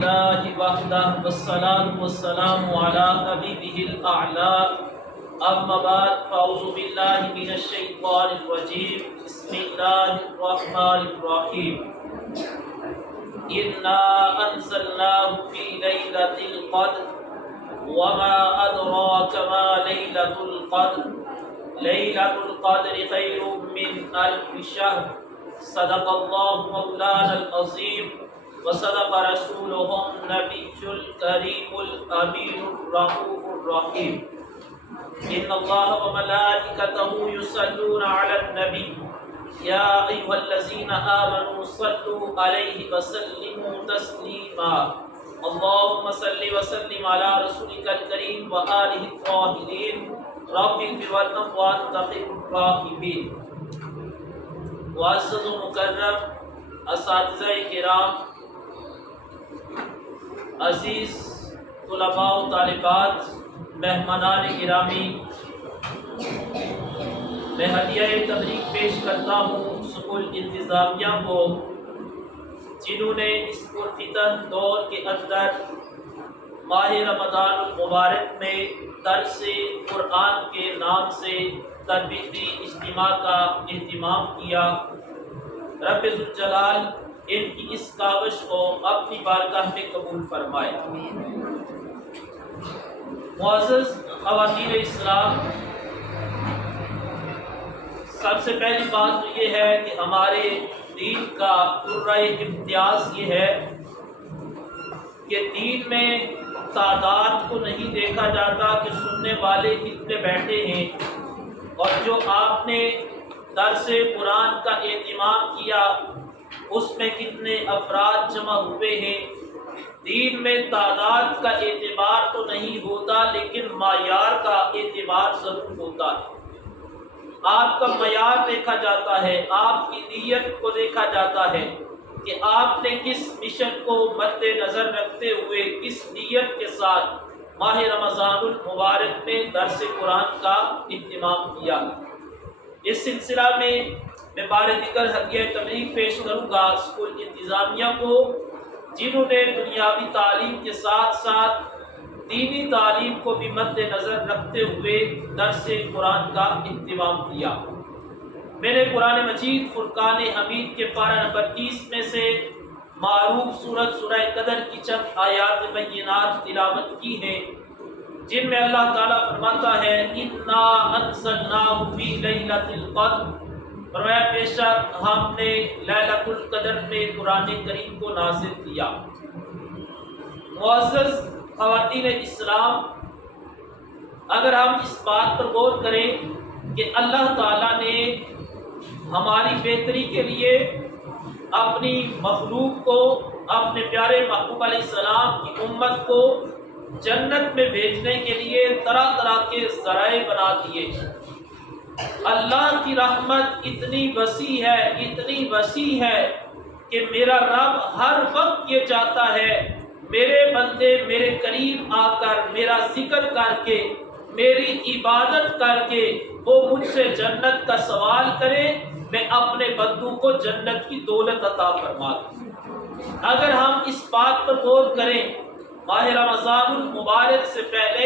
الله وحده والصلاة والسلام على حبيبه الأعلى أما بعد فأعوذ بالله من الشيطان الرجيم بسم الله الرحمن الرحيم إنا أنزلناه في ليلة القدر وما أدراك ما ليلة القدر ليلة القدر خير من ألف شهر صدق الله مولانا العظيم وصدق رسوله النبي الكريم الأمين الرؤوف الرحيم إن الله وملائكته يصلون على النبي يا أيها الذين آمنوا صلوا عليه وسلموا تسليما اللهم صل وسلم على رسولك الكريم وآله الطاهرين رب اغفر وارحم وأنت خير الراحمين معزز و مکرم اساتذہ کرام، عزیز طلباء و طالبات، مہمانان گرامی، میں ہدیہ تبریک پیش کرتا ہوں سکول انتظامیہ کو، جنہوں نے اس پرفتن دور کے اندر ماہ رمضان المبارک میں درس قرآن کے نام سے تربیتی اجتماع کا اہتمام کیا۔ رب ذوالجلال ان کی اس کاوش کو اپنی بارگاہ میں قبول فرمائے۔ معزز خواتین اسلام، سب سے پہلی بات تو یہ ہے کہ ہمارے دین کا درجہ امتیاز یہ ہے کہ دین میں تعداد کو نہیں دیکھا جاتا کہ سننے والے کتنے بیٹھے ہیں، اور جو آپ نے درس قرآن کا اہتمام کیا اس میں کتنے افراد جمع ہوئے ہیں۔ دین میں تعداد کا اعتبار تو نہیں ہوتا، لیکن معیار کا اعتبار ضرور ہوتا ہے۔ آپ کا معیار دیکھا جاتا ہے، آپ کی نیت کو دیکھا جاتا ہے کہ آپ نے کس مشن کو مد نظر رکھتے ہوئے کس نیت کے ساتھ ماہ رمضان المبارک میں درس قرآن کا اہتمام کیا۔ اس سلسلہ میں بار دیگر ہدیہ تبریک پیش کروں گا اسکول انتظامیہ کو، جنہوں نے دنیاوی تعلیم کے ساتھ ساتھ دینی تعلیم کو بھی مد نظر رکھتے ہوئے درس قرآن کا اہتمام کیا۔ میں نے قرآن مجید فرقان حمید کے پارہ نمبر 30 میں سے معروف سورہ قدر کی چند آیات بینات تلاوت کی ہیں، جن میں اللہ تعالیٰ فرماتا ہے اِنَّا أَنزَلْنَاهُ فِي لَيْلَةِ الْقَدْرِ، فرمایا بے شک ہم نے لیلۃ القدر میں قرآن کریم کو نازل کیا۔ معزز خواتین اسلام، اگر ہم اس بات پر غور کریں کہ اللہ تعالیٰ نے ہماری بہتری کے لیے اپنی مخلوق کو، اپنے پیارے محبوب علیہ السلام کی امت کو جنت میں بھیجنے کے لیے طرح طرح کے ذرائع بنا دیے۔ اللہ کی رحمت اتنی وسیع ہے کہ میرا رب ہر وقت یہ چاہتا ہے میرے بندے میرے قریب آ کر میرا ذکر کر کے، میری عبادت کر کے وہ مجھ سے جنت کا سوال کرے، میں اپنے بندوں کو جنت کی دولت عطا فرما دوں۔ اگر ہم اس بات پر غور کریں، ماہ رمضان المبارک سے پہلے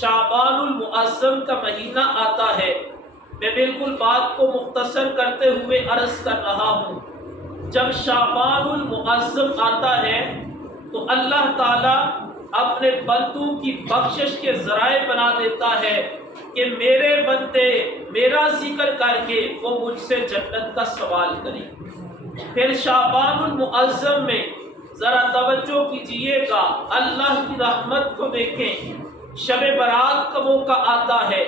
شعبان المعظم کا مہینہ آتا ہے۔ میں بالکل بات کو مختصر کرتے ہوئے عرض کر رہا ہوں، جب شعبان المعظم آتا ہے تو اللہ تعالیٰ اپنے بندوں کی بخشش کے ذرائع بنا دیتا ہے کہ میرے بندے میرا ذکر کر کے وہ مجھ سے جنت کا سوال کریں۔ پھر شعبان المعظم میں ذرا توجہ کیجئے گا، اللہ کی رحمت کو دیکھیں، شب برات کا موقع آتا ہے۔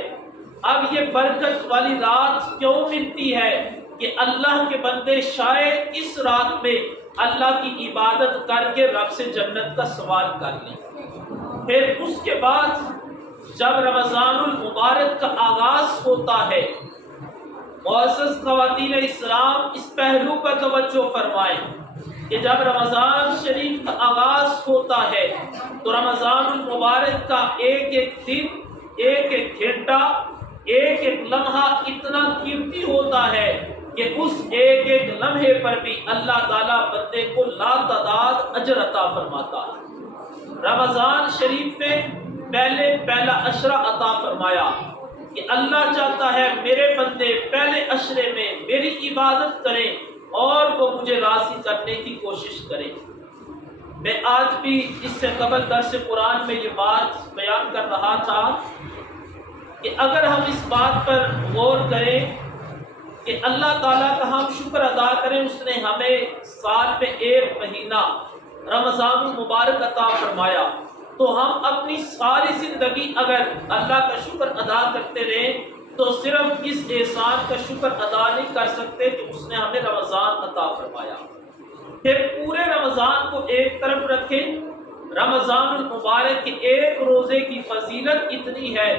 اب یہ برکت والی رات کیوں ملتی ہے کہ اللہ کے بندے شاید اس رات میں اللہ کی عبادت کر کے رب سے جنت کا سوال کر لیں۔ پھر اس کے بعد جب رمضان المبارک کا آغاز ہوتا ہے، معزز خواتین اسلام اس پہلو پر توجہ فرمائیں کہ جب رمضان شریف کا آغاز ہوتا ہے تو رمضان المبارک کا ایک ایک دن، ایک ایک گھنٹہ، ایک ایک لمحہ اتنا قیمتی ہوتا ہے کہ اس ایک ایک لمحے پر بھی اللہ تعالیٰ بندے کو لا تعداد اجر عطا فرماتا ہے۔ رمضان شریف میں پہلا عشرہ عطا فرمایا کہ اللہ چاہتا ہے میرے بندے پہلے عشرے میں میری عبادت کریں اور وہ مجھے راضی کرنے کی کوشش کریں۔ میں آج بھی اس سے قبل درس قرآن میں یہ بات بیان کر رہا تھا کہ اگر ہم اس بات پر غور کریں کہ اللہ تعالیٰ کا ہم شکر ادا کریں، اس نے ہمیں سال میں ایک مہینہ رمضان المبارک عطا فرمایا، تو ہم اپنی ساری زندگی اگر اللہ کا شکر ادا کرتے رہیں تو صرف اس احسان کا شکر ادا نہیں کر سکتے کہ اس نے ہمیں رمضان عطا فرمایا۔ پھر پورے رمضان کو ایک طرف رکھیں، رمضان المبارک کے ایک روزے کی فضیلت اتنی ہے،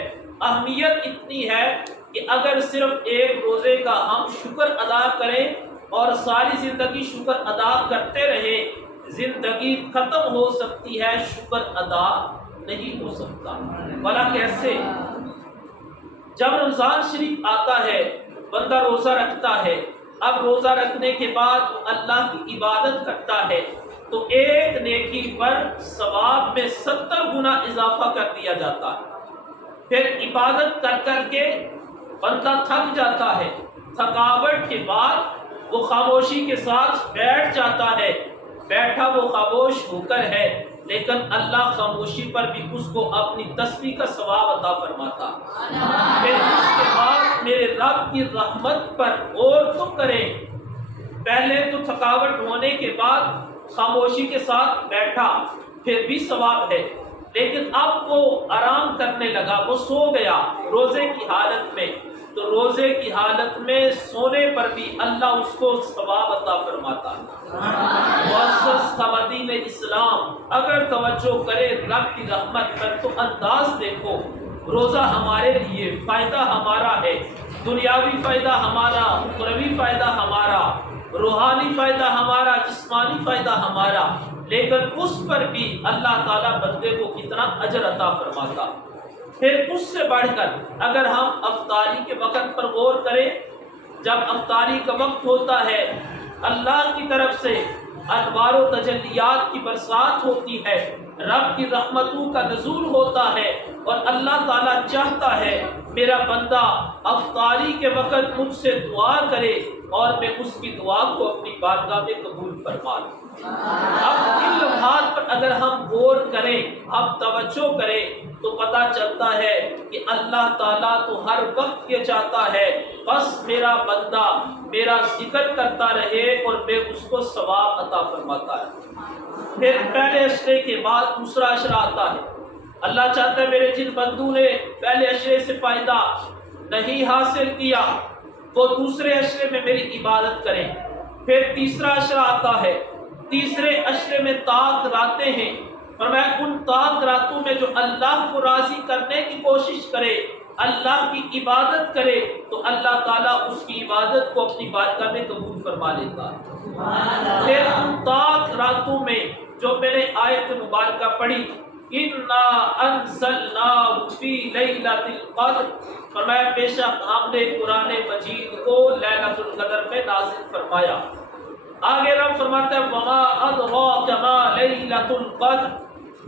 اہمیت اتنی ہے کہ اگر صرف ایک روزے کا ہم شکر ادا کریں اور ساری زندگی شکر ادا کرتے رہیں، زندگی ختم ہو سکتی ہے، شکر ادا نہیں ہو سکتا۔ بھلا کیسے؟ جب رمضان شریف آتا ہے بندہ روزہ رکھتا ہے، اب روزہ رکھنے کے بعد وہ اللہ کی عبادت کرتا ہے تو ایک نیکی پر ثواب میں 70 گنا اضافہ کر دیا جاتا ہے۔ پھر عبادت کر کر کے بندہ تھک جاتا ہے، تھکاوٹ کے بعد وہ خاموشی کے ساتھ بیٹھ جاتا ہے، بیٹھا وہ خاموش ہو کر ہے، لیکن اللہ خاموشی پر بھی اس کو اپنی تسبیح کا ثواب عطا فرماتا۔ پھر اس کے بعد میرے رب کی رحمت پر غور تو کریں، پہلے تو تھکاوٹ ہونے کے بعد خاموشی کے ساتھ بیٹھا پھر بھی ثواب ہے، لیکن اب وہ آرام کرنے لگا، وہ سو گیا روزے کی حالت میں، تو روزے کی حالت میں سونے پر بھی اللہ اس کو ثواب عطا فرماتا ہے۔ معزز خواتین اسلام، اگر توجہ کرے رب کی رحمت پر تو انداز دیکھو، روزہ ہمارے لیے فائدہ ہمارا ہے، دنیاوی فائدہ ہمارا، اخروی فائدہ ہمارا، روحانی فائدہ ہمارا، جسمانی فائدہ ہمارا، لیکن اس پر بھی اللہ تعالیٰ بندے کو کتنا اجر عطا فرماتا۔ پھر اس سے بڑھ کر اگر ہم افطاری کے وقت پر غور کریں، جب افطاری کا وقت ہوتا ہے اللہ کی طرف سے انوار و تجلیات کی برسات ہوتی ہے، رب کی رحمتوں کا نزول ہوتا ہے، اور اللہ تعالیٰ چاہتا ہے میرا بندہ افطاری کے وقت مجھ سے دعا کرے اور میں اس کی دعا کو اپنی بارگاہ میں قبول فرما لوں۔ اب ان لمحات پر اگر ہم غور کریں، ہم توجہ کریں، تو پتہ چلتا ہے کہ اللہ تعالیٰ تو ہر وقت یہ چاہتا ہے بس میرا بندہ میرا ذکر کرتا رہے اور میں اس کو ثواب عطا فرماتا ہے۔ پھر پہلے عشرے کے بعد دوسرا عشرہ آتا ہے، اللہ چاہتا ہے میرے جن بندوں نے پہلے عشرے سے فائدہ نہیں حاصل کیا وہ دوسرے عشرے میں میری عبادت کریں۔ پھر تیسرا عشرہ آتا ہے، تیسرے عشرے میں طاق راتیں ہیں، فرمایا ان طاق راتوں میں جو اللہ کو راضی کرنے کی کوشش کرے، اللہ کی عبادت کرے، تو اللہ تعالیٰ اس کی عبادت کو اپنی بارگاہ میں قبول فرما لیتا ہے۔ پھر ان طاق راتوں میں جو میں نے آیت مبارکہ پڑھی، اِنَّا أَنزَلْنَاهُ فِي لَيْلَةِ الْقَدْرِ، فرمایا بے شک ہم نے قرآن مجید کو لیلۃ القدر میں نازل فرمایا۔ آگے رب فرماتا ہے وَمَا أَدْرَاكَ مَا لَيْلَةُ الْقَدْرِ،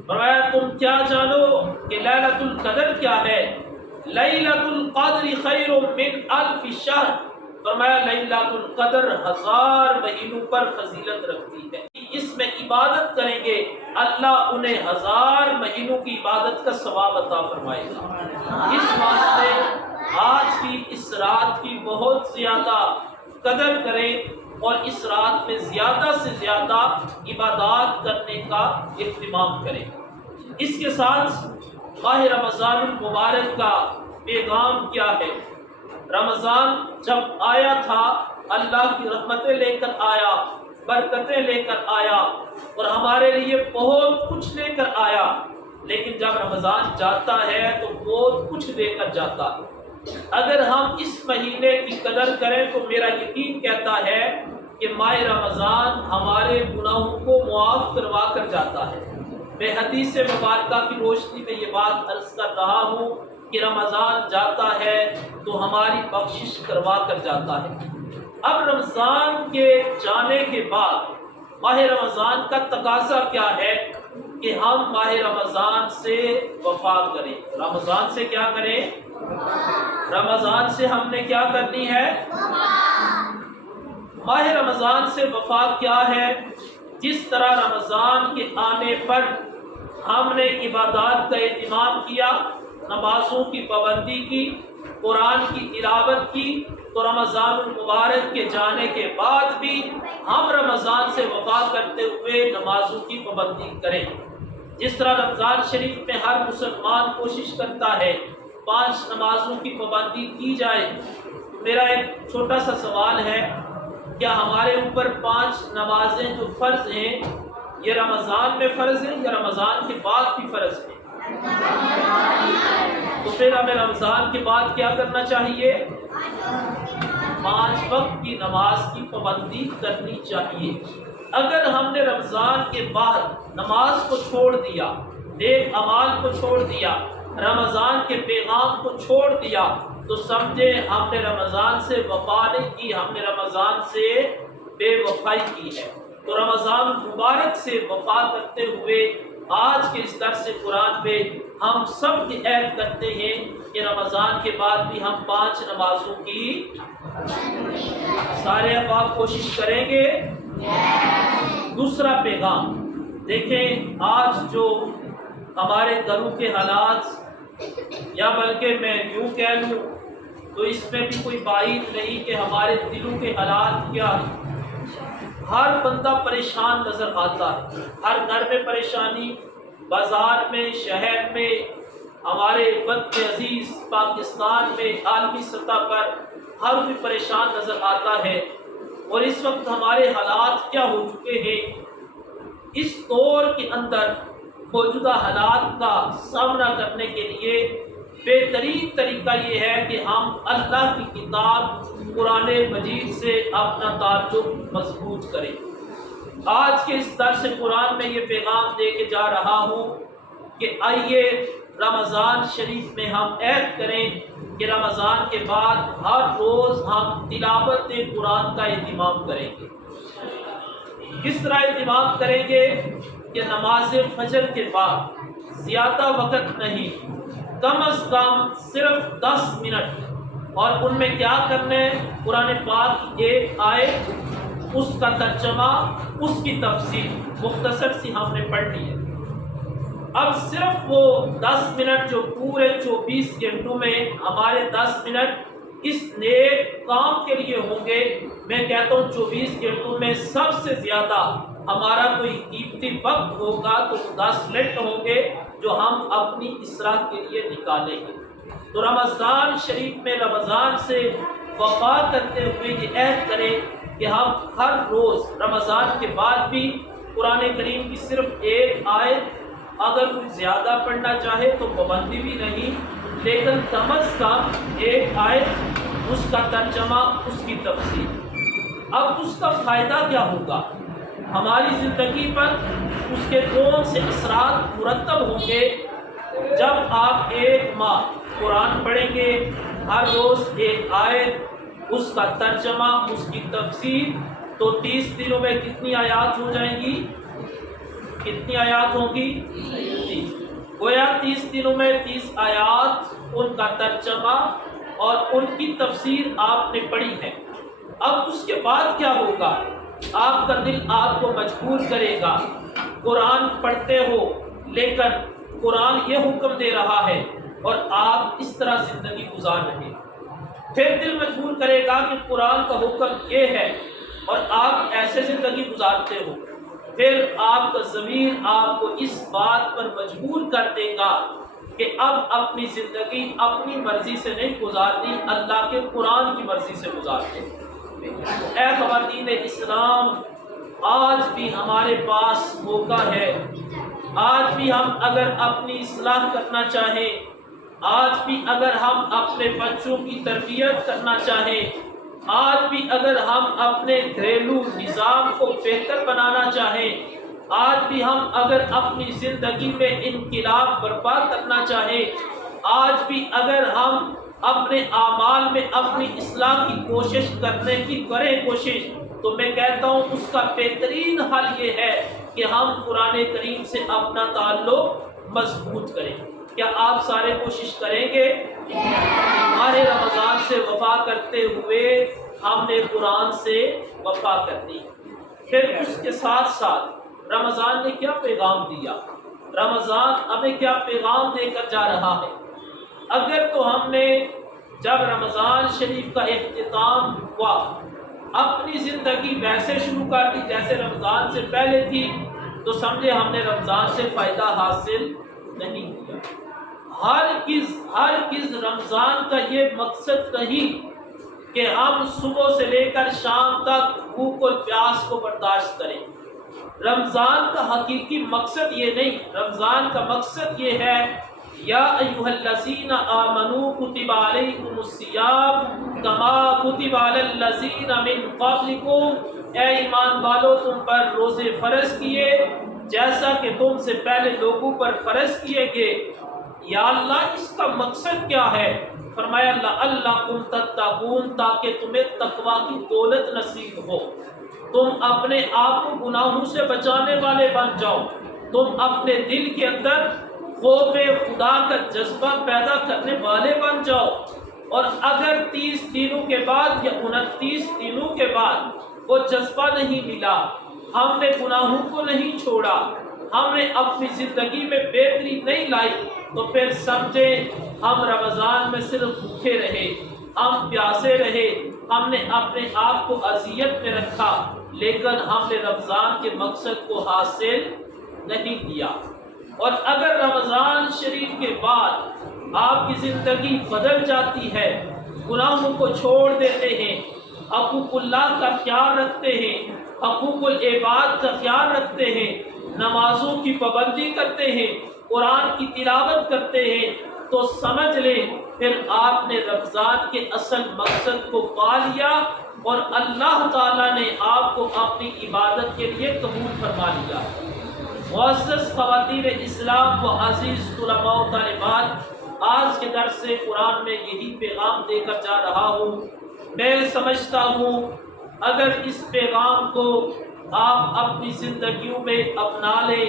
فرمایا تم کیا جانو کہ لیلۃ القدر کیا ہے؟ لیلۃ القدر خیر من الف شہر، فرمایا لیلۃ القدر 1000 مہینوں پر فضیلت رکھتی ہے۔ اس میں عبادت کریں گے اللہ انہیں 1000 مہینوں کی عبادت کا ثواب عطا فرمائے گا۔ اس واسطے آج کی اس رات کی بہت زیادہ قدر کریں اور اس رات میں زیادہ سے زیادہ عبادات کرنے کا اہتمام کریں۔ اس کے ساتھ ماہ رمضان المبارک کا پیغام کیا ہے؟ رمضان جب آیا تھا اللہ کی رحمتیں لے کر آیا، برکتیں لے کر آیا اور ہمارے لیے بہت کچھ لے کر آیا، لیکن جب رمضان جاتا ہے تو بہت کچھ لے کر جاتا ہے۔ اگر ہم اس مہینے کی قدر کریں تو میرا یقین کہتا ہے کہ ماہ رمضان ہمارے گناہوں کو معاف کروا کر جاتا ہے۔ میں حدیث مبارکہ کی روشنی میں یہ بات عرض کر رہا ہوں کہ رمضان جاتا ہے تو ہماری بخشش کروا کر جاتا ہے۔ اب رمضان کے جانے کے بعد ماہ رمضان کا تقاضا کیا ہے کہ ہم ماہ رمضان سے وفا کریں۔ رمضان سے کیا کریں؟ رمضان سے ہم نے کیا کرنی ہے؟ ماہ رمضان سے وفا کیا ہے؟ جس طرح رمضان کے آنے پر ہم نے عبادات کا اہتمام کیا، نمازوں کی پابندی کی، قرآن کی تلاوت کی، تو رمضان المبارک کے جانے کے بعد بھی ہم رمضان سے وفا کرتے ہوئے نمازوں کی پابندی کریں۔ جس طرح رمضان شریف میں ہر مسلمان کوشش کرتا ہے 5 نمازوں کی پابندی کی جائے، میرا ایک چھوٹا سا سوال ہے، کیا ہمارے اوپر 5 نمازیں جو فرض ہیں یہ رمضان میں فرض ہیں یا رمضان کے بعد بھی فرض ہیں؟ تو پھر ہمیں رمضان کے بعد کیا کرنا چاہیے؟ 5 وقت کی نماز کی پابندی کرنی چاہیے۔ اگر ہم نے رمضان کے بعد نماز کو چھوڑ دیا، نیک اعمال کو چھوڑ دیا، رمضان کے پیغام کو چھوڑ دیا، تو سمجھے ہم نے رمضان سے وفا نہیں کی، ہم نے رمضان سے بے وفائی کی ہے۔ تو رمضان مبارک سے وفا کرتے ہوئے آج کے اس درس قرآن میں ہم سب یہ عہد کرتے ہیں کہ رمضان کے بعد بھی ہم 5 نمازوں کی سارے احباب کوشش کریں گے۔ دوسرا پیغام دیکھیں، آج جو ہمارے گھروں کے حالات، یا بلکہ میں یوں کہہ لوں تو اس میں بھی کوئی بعید نہیں کہ ہمارے دلوں کے حالات کیا ہیں۔ ہر بندہ پریشان نظر آتا ہے، ہر گھر میں پریشانی، بازار میں، شہر میں، ہمارے وطن عزیز پاکستان میں، عالمی سطح پر ہر کوئی پریشان نظر آتا ہے۔ اور اس وقت ہمارے حالات کیا ہو چکے ہیں، اس دور کے اندر موجودہ حالات کا سامنا کرنے کے لیے بہترین طریقہ یہ ہے کہ ہم اللہ کی کتاب قرآن مجید سے اپنا تعلق مضبوط کریں۔ آج کے اس درس قرآن میں یہ پیغام دے کے جا رہا ہوں کہ آئیے رمضان شریف میں ہم عہد کریں کہ رمضان کے بعد ہر روز ہم تلاوت قرآن کا اہتمام کریں گے۔ کس طرح اہتمام کریں گے کہ نماز فجر کے بعد زیادہ وقت نہیں، کم از کم صرف 10 منٹ، اور ان میں کیا کرنا ہے؟ قرآن پاک کی ایک آیت، اس کا ترجمہ، اس کی تفسیر مختصر سی ہم نے پڑھ لی ہے۔ اب صرف وہ 10 منٹ جو پورے 24 گھنٹوں میں ہمارے 10 منٹ اس نیک کام کے لیے ہوں گے، میں کہتا ہوں 24 گھنٹوں میں سب سے زیادہ ہمارا کوئی قیمتی وقت ہوگا تو 10 منٹ ہوں گے جو ہم اپنی اصلاح کے لیے نکالیں گے۔ تو رمضان شریف میں رمضان سے وفا کرتے ہوئے یہ عہد کریں کہ ہم ہر روز رمضان کے بعد بھی قرآن کریم کی صرف ایک آیت، اگر کوئی زیادہ پڑھنا چاہے تو پابندی بھی نہیں، لیکن کم از کم ایک آیت، اس کا ترجمہ، اس کی تفسیر۔ اب اس کا فائدہ کیا ہوگا ہماری زندگی پر؟ اس کے کون سے اثرات مرتب ہوں گے؟ جب آپ 1 ماہ قرآن پڑھیں گے، ہر روز ایک آیت، اس کا ترجمہ، اس کی تفسیر، تو 30 دنوں میں کتنی آیات ہو جائیں گی؟ کتنی آیات ہوں گی؟ 30۔ گویا 30 دنوں میں 30 آیات، ان کا ترجمہ اور ان کی تفسیر آپ نے پڑھی ہے۔ اب اس کے بعد کیا ہوگا؟ آپ کا دل آپ کو مجبور کرے گا، قرآن پڑھتے ہو لیکن قرآن یہ حکم دے رہا ہے اور آپ اس طرح زندگی گزار رہے ہیں، پھر دل مجبور کرے گا کہ قرآن کا حکم یہ ہے اور آپ ایسے زندگی گزارتے ہو، پھر آپ کا ضمیر آپ کو اس بات پر مجبور کر دے گا کہ اب اپنی زندگی اپنی مرضی سے نہیں گزارنی، اللہ کے قرآن کی مرضی سے گزارتے۔ اے خواتین اسلام، آج بھی ہمارے پاس موقع ہے، آج بھی ہم اگر اپنی اصلاح کرنا چاہیں، آج بھی اگر ہم اپنے بچوں کی تربیت کرنا چاہیں، آج بھی اگر ہم اپنے گھریلو نظام کو بہتر بنانا چاہیں، آج بھی ہم اگر اپنی زندگی میں انقلاب برپا کرنا چاہیں، آج بھی اگر ہم اپنے اعمال میں اپنی اصلاح کی کوشش کرنے کی کریں کوشش، تو میں کہتا ہوں اس کا بہترین حل یہ ہے کہ ہم قرآن کریم سے اپنا تعلق مضبوط کریں۔ کیا آپ سارے کوشش کریں گے؟ ماہ رمضان سے وفا کرتے ہوئے ہم نے قرآن سے وفا کرنی۔ پھر اس کے ساتھ ساتھ رمضان نے کیا پیغام دیا؟ رمضان ہمیں کیا پیغام دے کر جا رہا ہے؟ اگر تو ہم نے جب رمضان شریف کا اختتام ہوا اپنی زندگی ویسے شروع کر دی جیسے رمضان سے پہلے تھی، تو سمجھے ہم نے رمضان سے فائدہ حاصل نہیں کیا۔ ہرگز رمضان کا یہ مقصد نہیں کہ ہم صبح سے لے کر شام تک بھوک اور پیاس کو برداشت کریں۔ رمضان کا حقیقی مقصد یہ نہیں، رمضان کا مقصد یہ ہے یا ایھا الذین آمنوا کتب علیکم الصیام کما کتب علی الذین من قبلکم، اے ایمان والو تم پر روزے فرض کیے جیسا کہ تم سے پہلے لوگوں پر فرض کیے گئے۔ یا اللہ اس کا مقصد کیا ہے؟ فرمایا لعلکم تتقون، تاکہ تمہیں تقوی کی دولت نصیب ہو، تم اپنے آپ کو گناہوں سے بچانے والے بن جاؤ، تم اپنے دل کے اندر خوف خدا کا جذبہ پیدا کرنے والے بن جاؤ۔ اور اگر 30 دنوں کے بعد یا 29 دنوں کے بعد وہ جذبہ نہیں ملا، ہم نے گناہوں کو نہیں چھوڑا، ہم نے اپنی زندگی میں بہتری نہیں لائی، تو پھر سمجھیں ہم رمضان میں صرف بھوکے رہے، ہم پیاسے رہے، ہم نے اپنے آپ کو اذیت میں رکھا، لیکن ہم نے رمضان کے مقصد کو حاصل نہیں کیا۔ اور اگر رمضان شریف کے بعد آپ کی زندگی بدل جاتی ہے، گناہوں کو چھوڑ دیتے ہیں، حقوق اللہ کا خیال رکھتے ہیں، حقوق العباد کا خیال رکھتے ہیں، نمازوں کی پابندی کرتے ہیں، قرآن کی تلاوت کرتے ہیں، تو سمجھ لیں پھر آپ نے رمضان کے اصل مقصد کو پا لیا اور اللہ تعالیٰ نے آپ کو اپنی عبادت کے لیے قبول فرما لیا۔ معزز خواتین اسلام و عزیز طلباء و طالبات، آج کے درس سے قرآن میں یہی پیغام دے کر جا رہا ہوں۔ میں سمجھتا ہوں اگر اس پیغام کو آپ اپنی زندگیوں میں اپنا لیں،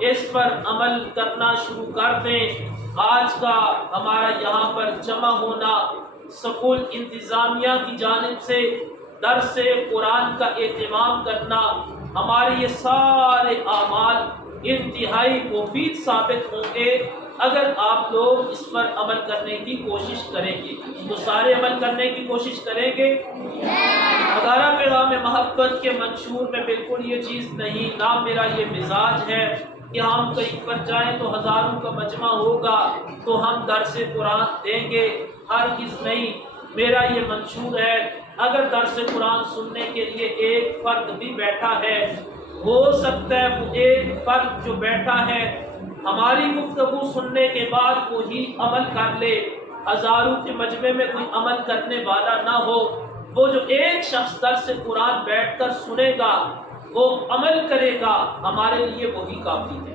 اس پر عمل کرنا شروع کر دیں، آج کا ہمارا یہاں پر جمع ہونا، سکول انتظامیہ کی جانب سے درس قرآن کا اہتمام کرنا، ہمارے یہ سارے اعمال انتہائی مفید ثابت ہوں گے اگر آپ لوگ اس پر عمل کرنے کی کوشش کریں گے۔ تو سارے عمل کرنے کی کوشش کریں گے۔ ہزارہ پیغام محبت کے منشور میں بالکل یہ چیز نہیں، نہ میرا یہ مزاج ہے کہ ہم کہیں پر جائیں تو ہزاروں کا مجمع ہوگا تو ہم درس قرآن دیں گے، ہرگز نہیں۔ میرا یہ منشور ہے اگر درس قرآن سننے کے لیے ایک فرد بھی بیٹھا ہے، ہو سکتا ہے وہ ایک فرد جو بیٹھا ہے ہماری گفتگو سننے کے بعد وہی عمل کر لے، ہزاروں کے مجمع میں کوئی عمل کرنے والا نہ ہو، وہ جو ایک شخص درس قرآن بیٹھ کر سنے گا وہ عمل کرے گا، ہمارے لیے وہی کافی ہے۔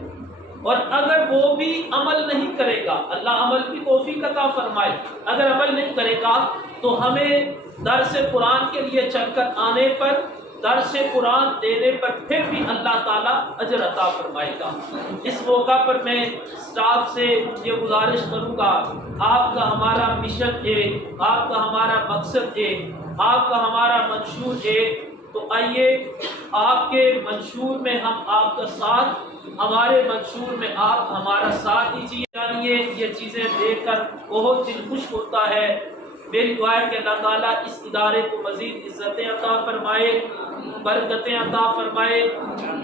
اور اگر وہ بھی عمل نہیں کرے گا، اللہ عمل کی توفیق عطا فرمائے، اگر عمل نہیں کرے گا تو ہمیں درس قرآن کے لیے چل کر آنے پر، درس قرآن دینے پر پھر بھی اللہ تعالیٰ اجر عطا فرمائے گا۔ اس موقع پر میں اسٹاف سے یہ گزارش کروں گا، آپ کا ہمارا مشن ہے، آپ کا ہمارا مقصد ہے، آپ کا ہمارا منشور ہے، تو آئیے آپ کے منشور میں ہم آپ کا ساتھ، ہمارے منشور میں آپ ہمارا ساتھ دیجیے۔ جانیے یہ چیزیں دیکھ کر بہت دل خوش ہوتا ہے۔ میری دعا ہے کہ اللہ تعالیٰ اس ادارے کو مزید عزتیں عطا فرمائے، برکتیں عطا فرمائے،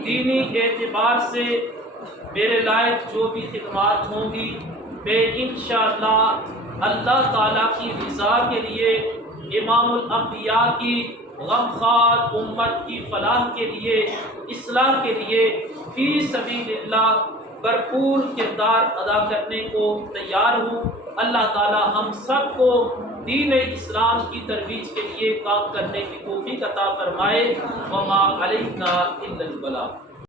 دینی اعتبار سے میرے لائق جو بھی خدمات ہوں گی میں انشاءاللہ اللہ تعالیٰ کی رضا کے لیے، امام الانبیاء کی غمخوار امت کی فلاح کے لیے، اصلاح کے لیے فی سبیل اللہ بھرپور کردار ادا کرنے کو تیار ہوں۔ اللہ تعالی ہم سب کو دین اسلام کی ترویج کے لیے کام کرنے کی توفیق عطا فرمائے۔ وما علینا الا البلاغ۔